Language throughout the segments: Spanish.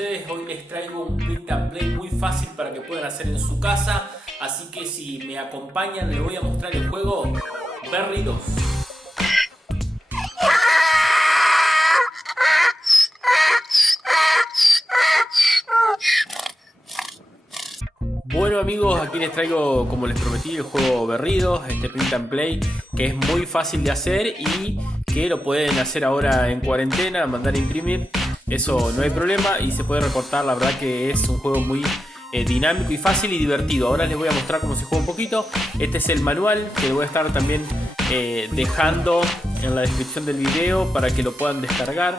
ustedes. Hoy les traigo un print and play muy fácil para que puedan hacer en su casa. Así que si me acompañan les voy a mostrar el juego Berry 2. Bueno amigos, aquí les traigo, como les prometí, el juego Berry 2, este print and play que es muy fácil de hacer y que lo pueden hacer ahora en cuarentena, mandar a imprimir, eso no hay problema y se puede recortar. La verdad que es un juego muy dinámico y fácil y divertido. Ahora les voy a mostrar cómo se juega un poquito. Este es el manual que lo voy a estar también dejando en la descripción del video para que lo puedan descargar.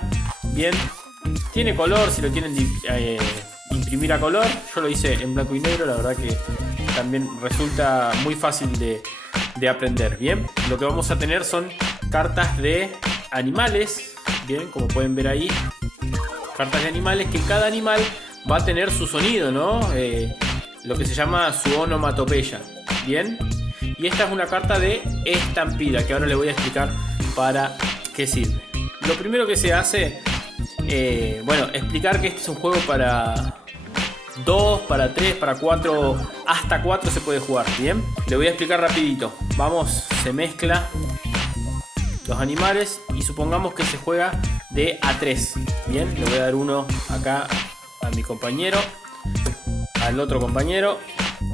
Bien, tiene color si lo quieren imprimir a color. Yo lo hice en blanco y negro, la verdad que también resulta muy fácil de aprender. Bien, lo que vamos a tener son cartas de animales. Bien, como pueden ver ahí, cartas de animales que cada animal va a tener su sonido, ¿no? Lo que se llama su onomatopeya. Bien, y esta es una carta de estampida que ahora les voy a explicar para qué sirve. Lo primero que se hace, bueno, explicar que este es un juego para 2, para 3, para 4, hasta 4 se puede jugar. Bien, le voy a explicar rapidito. Vamos, se mezcla los animales y supongamos que se juega de a 3. Bien, le voy a dar uno acá a mi compañero, al otro compañero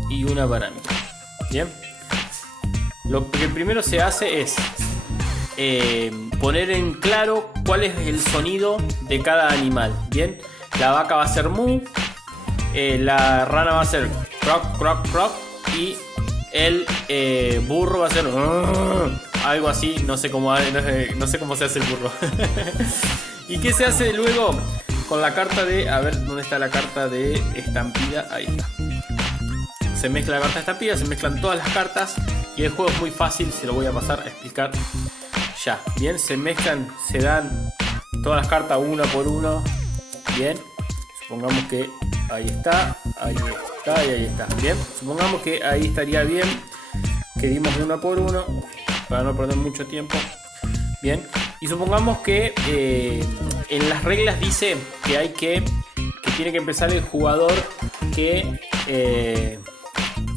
y una para mí. Bien, lo que primero se hace es poner en claro cuál es el sonido de cada animal. Bien, la vaca va a ser mu, la rana va a ser croc, croc, croc y el burro va a ser algo así, no sé cómo se hace el burro. ¿Y qué se hace luego con la carta de, a ver, ¿dónde está la carta de estampida? Ahí está. Se mezcla la carta de estampida, se mezclan todas las cartas y el juego es muy fácil, se lo voy a pasar a explicar ya. Bien, se mezclan, se dan todas las cartas una por uno. Bien, supongamos que ahí está y ahí está. Bien, supongamos que ahí estaría bien que dimos una por uno para no perder mucho tiempo. Bien, y supongamos que en las reglas dice que hay que tiene que empezar el jugador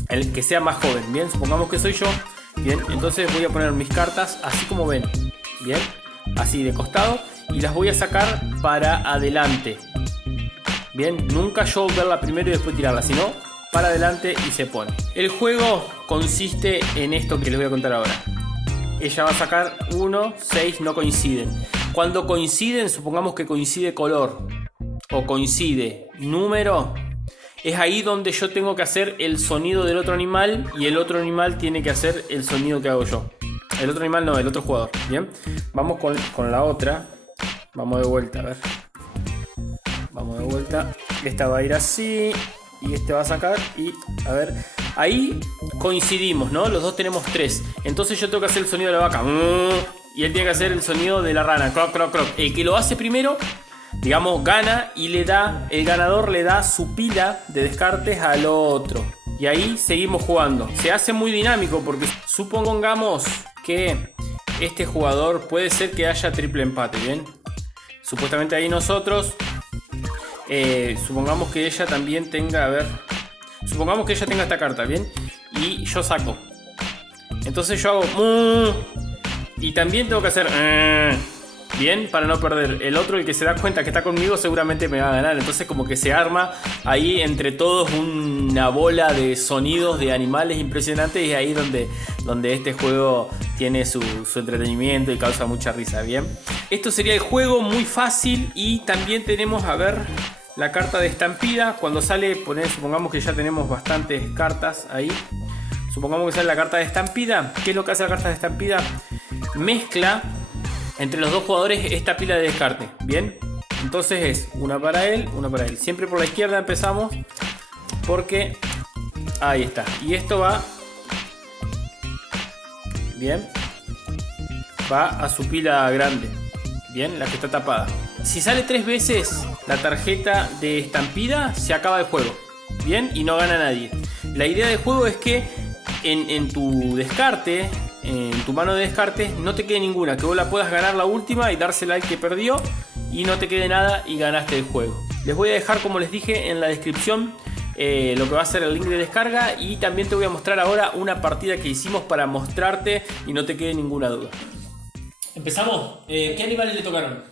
el que sea más joven. Bien, supongamos que soy yo. Bien, entonces voy a poner mis cartas así como ven. Bien, así de costado y las voy a sacar para adelante. Bien, nunca yo verla primero y después tirarla, sino para adelante y se pone. El juego consiste en esto que les voy a contar ahora. Ella va a sacar 1, 6 no coinciden. Cuando coinciden, supongamos que coincide color o coincide número, es ahí donde yo tengo que hacer el sonido del otro animal y el otro animal tiene que hacer el sonido que hago yo. El otro animal no, el otro jugador. Bien, vamos con la otra. Vamos de vuelta, a ver. Vamos de vuelta. Esta va a ir así y este va a sacar y a ver, ahí coincidimos, ¿no? Los dos tenemos 3. Entonces yo tengo que hacer el sonido de la vaca y él tiene que hacer el sonido de la rana, croc, croc, croc. El que lo hace primero, digamos, gana y le da, el ganador le da su pila de descartes al otro. Y ahí seguimos jugando. Se hace muy dinámico porque supongamos que este jugador puede ser que haya triple empate, ¿bien? Supuestamente ahí nosotros supongamos que ella también tenga, a ver, supongamos que ella tenga esta carta, ¿bien? Y yo saco. Entonces yo hago y también tengo que hacer bien, para no perder. El otro, el que se da cuenta que está conmigo, seguramente me va a ganar. Entonces como que se arma ahí entre todos una bola de sonidos de animales impresionantes. Y ahí donde este juego tiene su entretenimiento y causa mucha risa. Bien, esto sería el juego, muy fácil. Y también tenemos, a ver, la carta de estampida. Cuando sale, supongamos que ya tenemos bastantes cartas ahí. Supongamos que sale la carta de estampida. ¿Qué es lo que hace la carta de estampida? Mezcla entre los dos jugadores esta pila de descarte. Bien, entonces es una para él, una para él. Siempre por la izquierda empezamos porque ahí está. Y esto va, bien, va a su pila grande. Bien, la que está tapada. Si sale 3 veces la tarjeta de estampida, se acaba el juego. Bien, y no gana nadie. La idea del juego es que en tu descarte, en tu mano de descarte, no te quede ninguna, que vos la puedas ganar la última y dársela al que perdió y no te quede nada y ganaste el juego. Les voy a dejar, como les dije, en la descripción lo que va a ser el link de descarga. Y también te voy a mostrar ahora una partida que hicimos para mostrarte y no te quede ninguna duda. ¿Empezamos? ¿Qué animales le tocaron?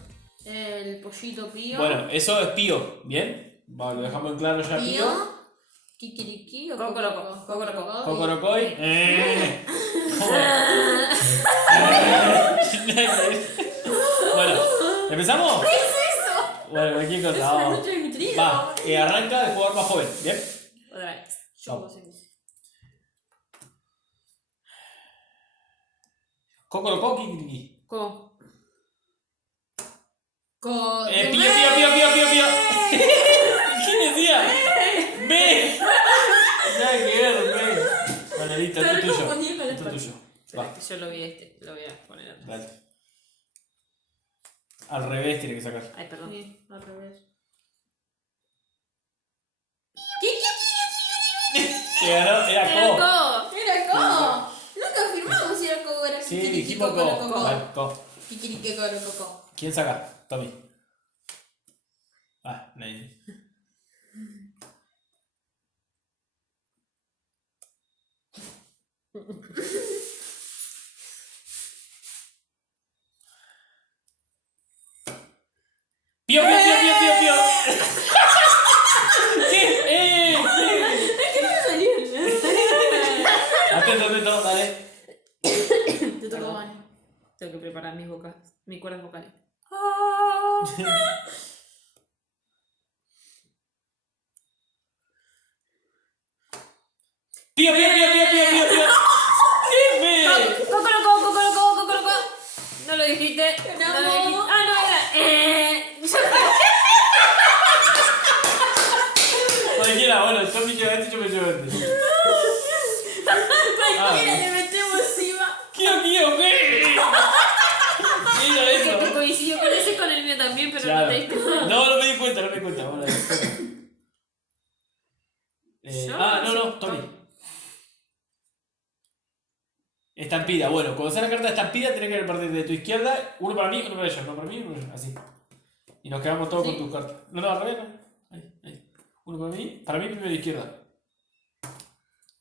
El pollito pío. Bueno, eso es Pío, ¿bien? Vale, lo dejamos en claro ya, Pío. Kikiriki o Cocoroco. Cocoroco. Cocorocoy. Bueno, ¿empezamos? ¿Qué es eso? Bueno, cualquier cosa. Es una Vamos. noche de mi trío. Va, arranca el jugador más joven, ¿bien? Otra vez. Vamos. Yo Cocoroco, Kikiriki. Co. Pío, Pío. ¿Quién decía? ¡B! Nada que ver, B. Bueno, listo, esto es tuyo. Esto es tuyo. Va, Yo lo voy a poner atrás. dale. Al revés tiene que sacar. Ay, perdón. Sí, al revés. Que ganó, era ¡El Co. co! ¡Era Co! Nunca afirmamos si era Co o era Sí, Kikiriki, dijimos Co. Cocoroco. Vale, Co. Kikiriki, Cocoroco. ¿Quién saca? Tommy. Ah, nadie. ¡Pío! ¿Qué? ¿Qué no me salió? Atento, dale. Te tocó Vani. Tengo que preparar mis cuerdas vocales. ¡Pío! ¿Qué fe? Cocoroco. No lo dijiste. Ganamos. No lo dijiste. Ah, no, Cualquiera, bueno, Tommy lleva este, yo me llevo este. Cualquiera le metemos encima. ¿Qué? ¿Qué era eso? Que coincidió con ese y con el mío también, pero Claro. no te diste cuenta. No me di cuenta. Bueno, no, Tommy. Estampida, bueno, cuando sale la carta de estampida tenés que repartir de tu izquierda, uno para mí, uno para ella, uno para mí, uno para ella, así. Y nos quedamos todos ¿Sí? con tus cartas. No, al revés, no. Ahí. Uno para mí primero izquierda.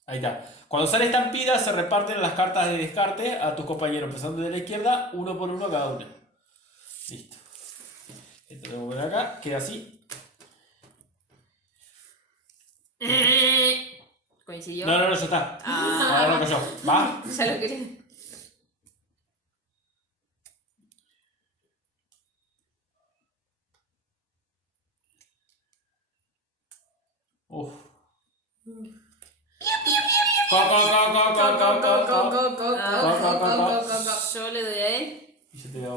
Ahí está. Cuando sale estampida se reparten las cartas de descarte a tus compañeros, empezando de la izquierda, uno por uno cada uno. Listo. Esto lo tengo que poner acá, queda así. Coincidió. No, ya está. Ahora lo que yo. ¿Va? Ya lo quería. Uf. Yo le doy a él. Y yo te doy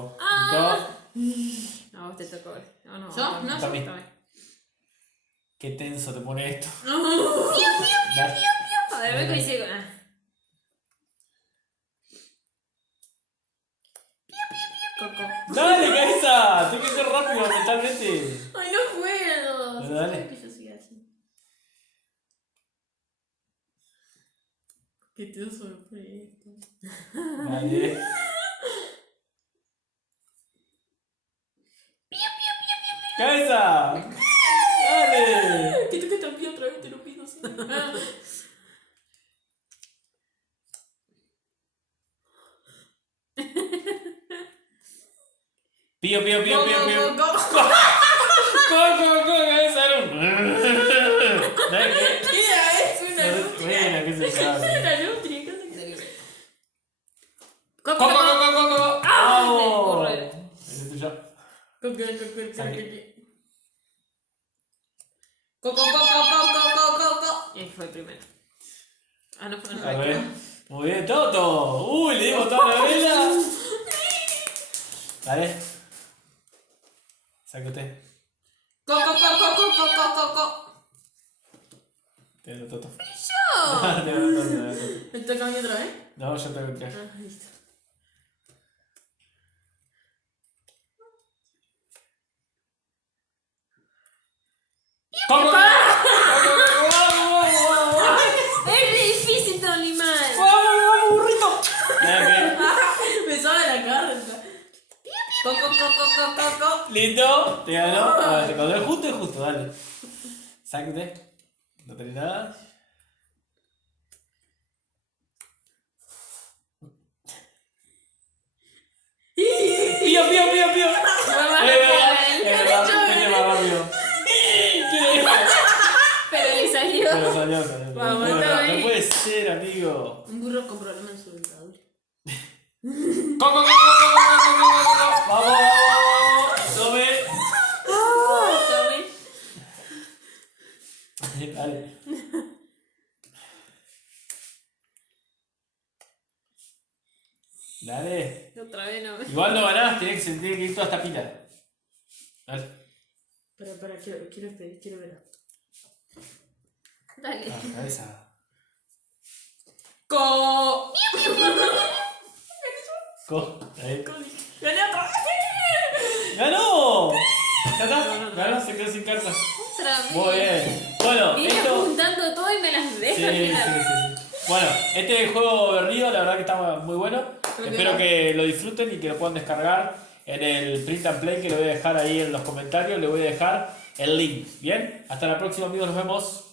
No, a vos te tocó. No, no. ¿Yo? No, También. También. Qué tenso te pone esto. A ver, me coincide con. Coco. ¡Dale, cabeza! Tengo que ser rápido mentalmente. Ay, no puedo. Bueno, dale. Que yo soy así. Qué tenso me pone esto. Dale. ¡Cabeza! ¡Dale! Que toque también otra vez, te lo pido. Sí. Pío. Go. Cabeza, Dale. Es una Buena, qué se llama. Era nutria, casi que Coco. ¡Vamos! corre. Ese es tuyo. Coco. Y fue el primero. Ah, no fue A ver. Muy bien, Toto. Uy, le dimos toda la vela. Dale. Saque usted. Coco. Te lo Toto. Yo. Te lo Toto. ¿Me toca a mí otra vez? No, yo tengo que entrar. Ah, listo. ¡Coco! Es difícil, Tolimán. ¡Vamos, burrito! Me sabe la carta. Co. Listo, te ganó. A ver, cuando es justo, dale. Sáquete. No tenés nada. Pío. Vete más rápido. ¿Qué es? Pero le salió. Pero salió. Vamos, No, está no bien. puede ser, amigo. Un burro con problemas en su dentadura. ¡Co! ¡Vamos! ¡Tome! Dale. Dale. Otra vez no. Igual no ganás, tenés que ir toda esta pila. Dale. Para, quiero ver. Dale. La cabeza. Co. Ahí. Gané otra vez. ¡Ganó! ¿Ya está? Ganó, se quedó sin cartas. Otra vez. Muy bien. Bueno, Vine esto. apuntando todo y me las Sí, dejo al final. sí. Bueno, este juego de Río, la verdad que está muy bueno. Espero que lo disfruten y que lo puedan descargar en el Print and Play, que lo voy a dejar ahí en los comentarios. Le voy a dejar el link. Bien, hasta la próxima, amigos. Nos vemos.